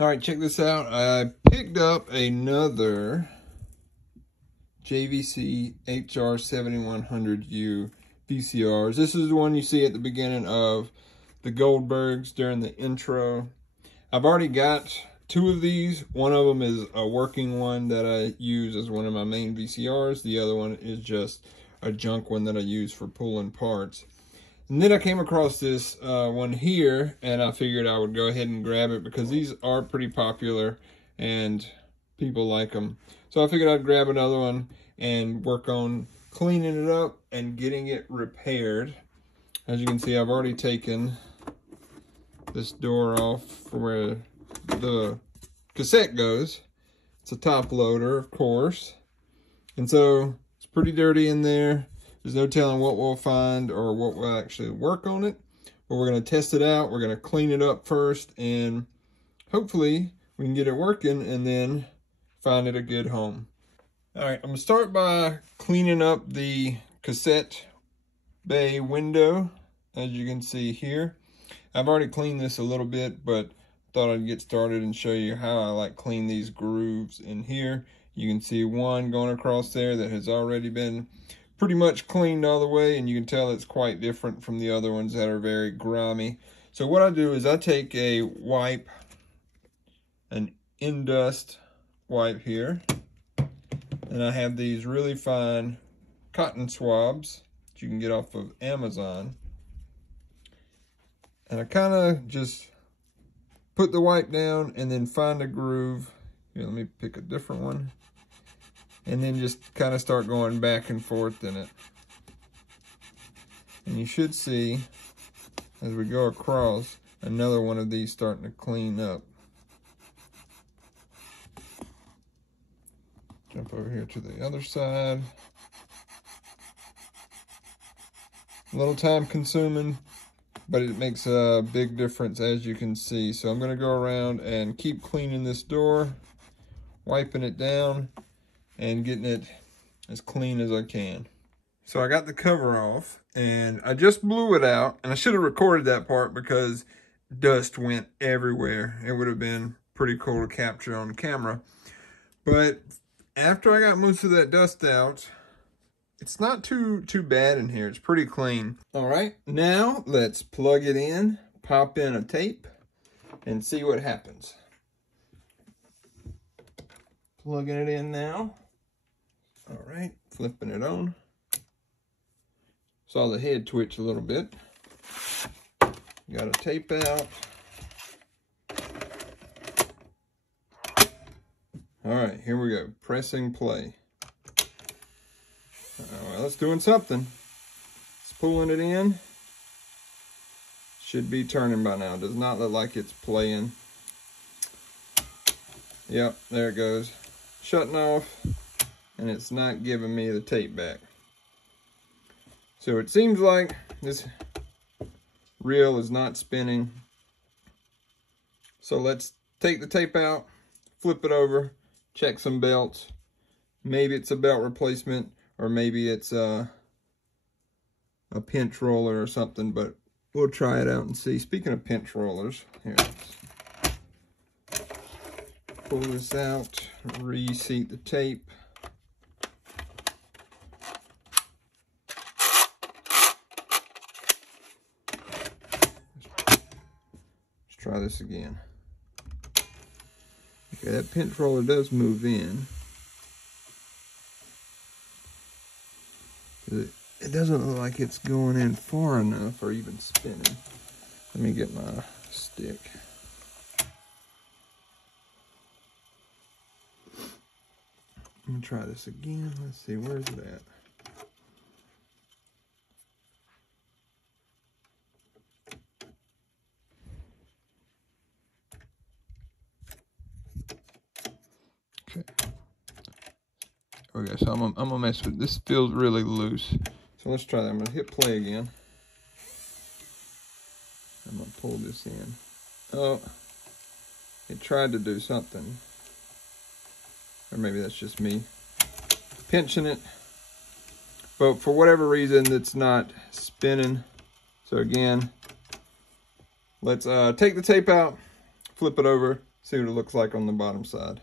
All right, check this out. I picked up another Jvc Hr-7100U VCRs. This is the one you see at the beginning of the Goldbergs during the intro. I've already got two of these. One of them is a working one that I use as one of my main VCRs. The other one is just a junk one that I use for pulling parts. And then I came across this one here, and I figured I would go ahead and grab it because these are pretty popular and people like them. So I figured I'd grab another one and work on cleaning it up and getting it repaired. As you can see, I've already taken this door off for where the cassette goes. It's a top loader, of course. And so it's pretty dirty in there. There's no telling what we'll find or what will actually work on it. But we're going to test it out. We're going to clean it up first, and hopefully we can get it working and then find it a good home. All right, I'm going to start by cleaning up the cassette bay window, as you can see here. I've already cleaned this a little bit, but thought I'd get started and show you how I like clean these grooves in here. You can see one going across there that has already been pretty much cleaned all the way, and you can tell it's quite different from the other ones that are very grimy. So what I do is I take a wipe, an Indust wipe here, and I have these really fine cotton swabs that you can get off of Amazon. And I kind of just put the wipe down and then find a groove. Here, let me pick a different one. And then just kind of start going back and forth in it. And you should see, as we go across, another one of these starting to clean up. Jump over here to the other side. A little time consuming, but it makes a big difference, as you can see. So I'm going to go around and keep cleaning this door, wiping it down, and getting it as clean as I can. So I got the cover off, and I just blew it out, and I should have recorded that part because dust went everywhere. It would have been pretty cool to capture on camera. But after I got most of that dust out, it's not too bad in here. It's pretty clean. All right, now let's plug it in, pop in a tape, and see what happens. Plugging it in now. All right, flipping it on. Saw the head twitch a little bit. Got a tape out. All right, here we go. Pressing play. Well, it's doing something. It's pulling it in. Should be turning by now. Does not look like it's playing. Yep, there it goes. Shutting off. And it's not giving me the tape back. So it seems like this reel is not spinning. So let's take the tape out, flip it over, check some belts. Maybe it's a belt replacement, or maybe it's a pinch roller or something, but we'll try it out and see. Speaking of pinch rollers, here, let's pull this out, reseat the tape. Try this again. Okay, that pinch roller does move in. It doesn't look like it's going in far enough or even spinning. Let me get my stick. I'm gonna try this again. Let's see, where's it at? Okay, so I'm gonna mess with this. Feels really loose. So let's try that. I'm gonna hit play again. I'm gonna pull this in. Oh, it tried to do something. Or maybe that's just me pinching it. But for whatever reason, it's not spinning. So again, let's take the tape out, flip it over, See what it looks like on the bottom side.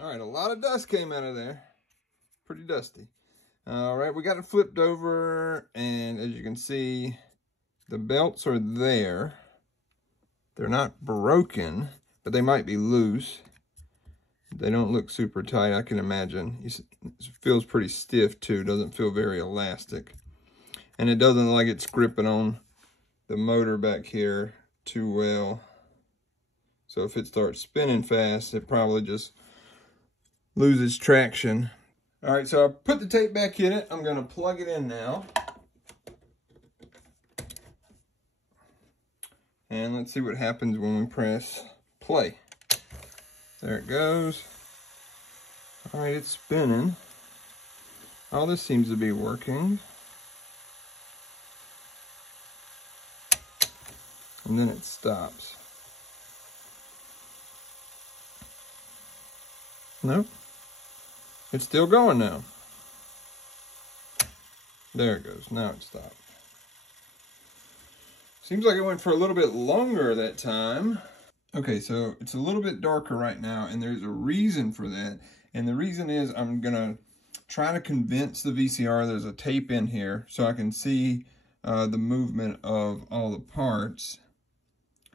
All right, a lot of dust came out of there. Pretty dusty. All right, we got it flipped over, and as you can see, the belts are there. They're not broken, but they might be loose. They don't look super tight, I can imagine. It feels pretty stiff too, doesn't feel very elastic. And it doesn't look like it's gripping on the motor back here too well. So if it starts spinning fast, it probably just loses traction. All right, so I put the tape back in it. I'm gonna plug it in now. And let's see what happens when we press play. There it goes. All right, it's spinning. All this seems to be working. And then it stops. Nope. It's still going now. There it goes. Now it stopped. Seems like it went for a little bit longer that time. Okay, so it's a little bit darker right now, and there's a reason for that. And the reason is I'm gonna try to convince the VCR there's a tape in here so I can see the movement of all the parts.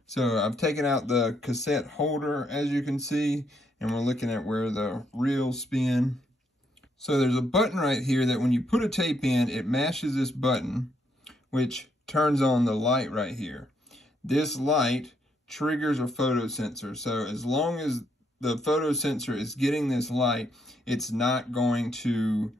So I've taken out the cassette holder, as you can see, and we're looking at where the reels spin. So there's a button right here that when you put a tape in, it mashes this button, which turns on the light right here. This light triggers a photo sensor. So as long as the photo sensor is getting this light, it's not going to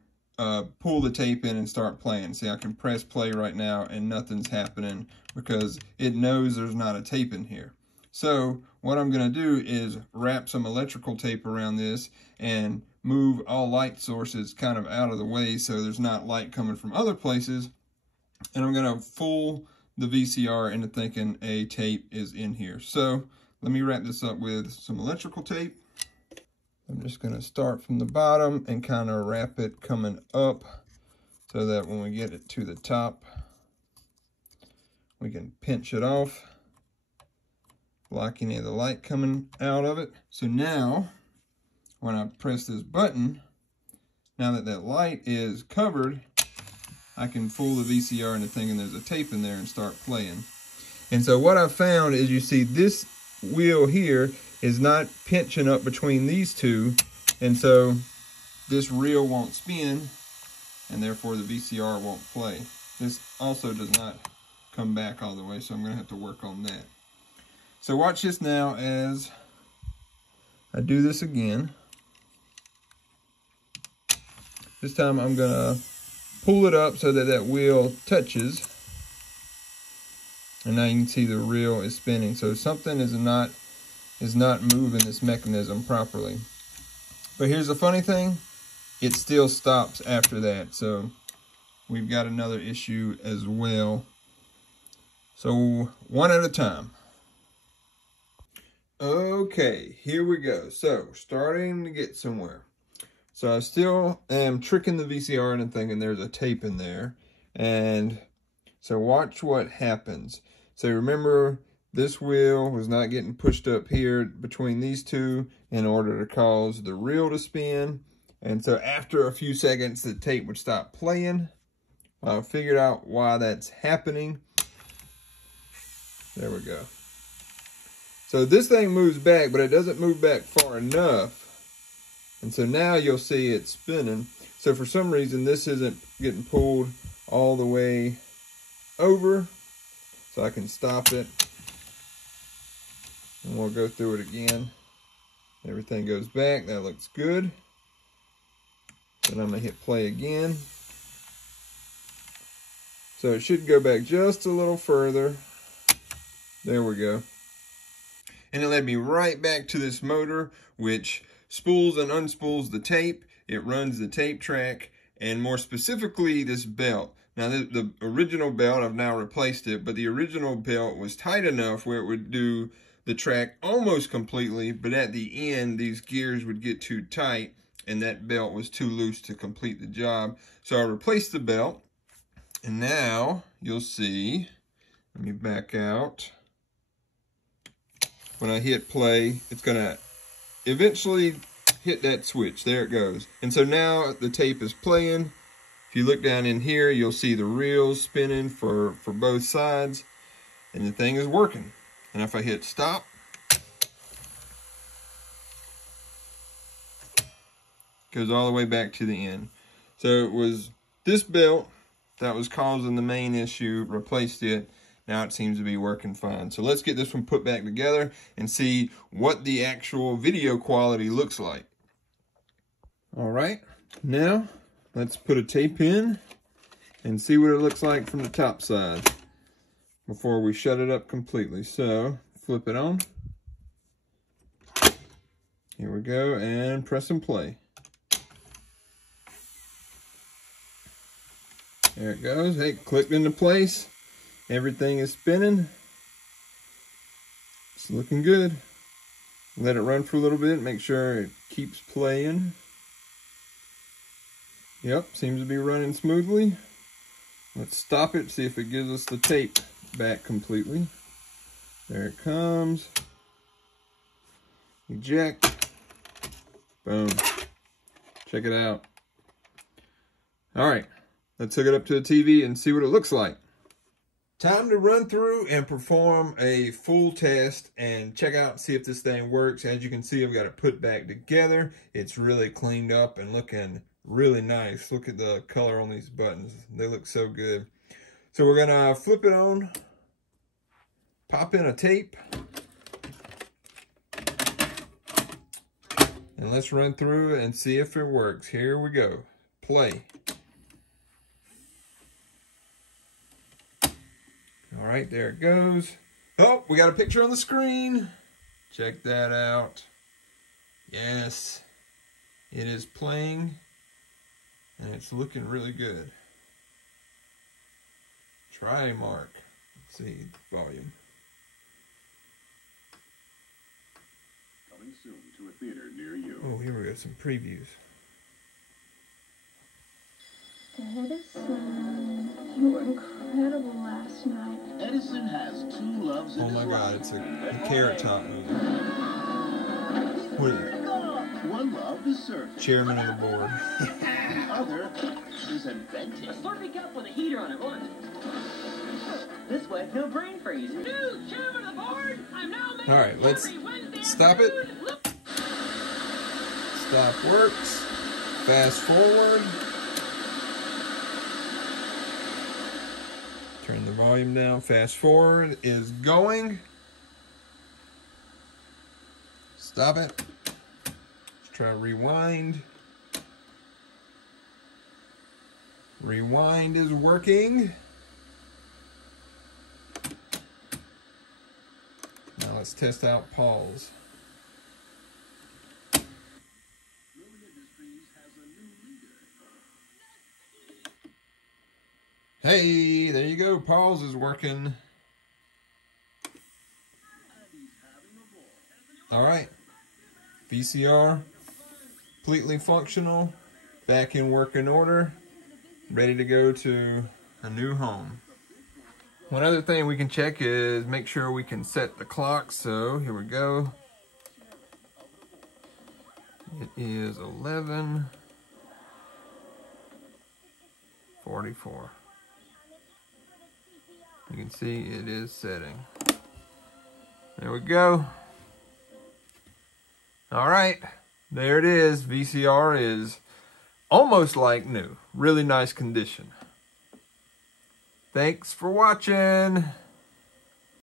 pull the tape in and start playing. See, I can press play right now and nothing's happening because it knows there's not a tape in here. So what I'm going to do is wrap some electrical tape around this and move all light sources kind of out of the way so there's not light coming from other places. And I'm going to fool the VCR into thinking a tape is in here. So let me wrap this up with some electrical tape. I'm just going to start from the bottom and kind of wrap it coming up so that when we get it to the top, we can pinch it off, block any of the light coming out of it. So now, when I press this button, now that that light is covered, I can fool the VCR into thinking there's a tape in there and start playing. And so what I found is, you see this wheel here is not pinching up between these two, and so this reel won't spin, and therefore the VCR won't play. This also does not come back all the way, so I'm going to have to work on that. So watch this now as I do this again. This time I'm going to pull it up so that that wheel touches. And now you can see the reel is spinning. So something is not moving this mechanism properly. But here's the funny thing, it still stops after that. So we've got another issue as well. So one at a time. Okay, here we go. So starting to get somewhere. So I still am tricking the VCR into thinking there's a tape in there. And so watch what happens. So remember, this wheel was not getting pushed up here between these two in order to cause the reel to spin. And so after a few seconds, the tape would stop playing. I figured out why that's happening. There we go. So this thing moves back, but it doesn't move back far enough. And so now you'll see it spinning. So for some reason, this isn't getting pulled all the way over, so I can stop it. And we'll go through it again. Everything goes back. That looks good. Then I'm going to hit play again. So it should go back just a little further. There we go. And it led me right back to this motor, which spools and unspools the tape. It runs the tape track, and more specifically, this belt. Now, the original belt, I've now replaced it, but the original belt was tight enough where it would do the track almost completely, but at the end, these gears would get too tight, and that belt was too loose to complete the job. So I replaced the belt, and now you'll see, let me back out. When I hit play, it's gonna eventually hit that switch. There it goes. And so now the tape is playing. If you look down in here, you'll see the reels spinning for both sides, and the thing is working. And if I hit stop, goes all the way back to the end. So it was this belt that was causing the main issue, replaced it. Now it seems to be working fine. So let's get this one put back together and see what the actual video quality looks like. All right, now let's put a tape in and see what it looks like from the top side before we shut it up completely. So flip it on. Here we go, and press and play. There it goes. Hey, clicked into place. Everything is spinning. It's looking good. Let it run for a little bit. Make sure it keeps playing. Yep, seems to be running smoothly. Let's stop it, see if it gives us the tape back completely. There it comes. Eject. Boom. Check it out. All right, let's hook it up to the TV and see what it looks like. Time to run through and perform a full test and check out, see if this thing works. As you can see, I've got it put back together. It's really cleaned up and looking really nice. Look at the color on these buttons. They look so good. So we're gonna flip it on, pop in a tape, and let's run through and see if it works. Here we go. Play. All right, there it goes. Oh, we got a picture on the screen. Check that out. Yes, it is playing, and it's looking really good. Try mark. Let's see, volume. Coming soon to a theater near you. Oh, here we go, some previews. Edison, you were incredible last night. Edison has two loves in Oh my his God, life. it's a Carrot Top movie. What is it? One love is surfing. Chairman of the board. The other is inventing. A Slurpee cup with a heater on it, one. This way, no brain freeze. New chairman of the board. I'm now making All right, let's stop it. Stop works. Fast forward. Turn the volume down. Fast forward is going. Stop it. Let's try rewind. Rewind is working. Now let's test out pause. Hey, there you go. Pause is working. All right. VCR, completely functional, back in working order, ready to go to a new home. One other thing we can check is make sure we can set the clock. So here we go. It is 11:44. You can see it is setting. There we go. All right, there it is. VCR is almost like new. Really nice condition. Thanks for watching.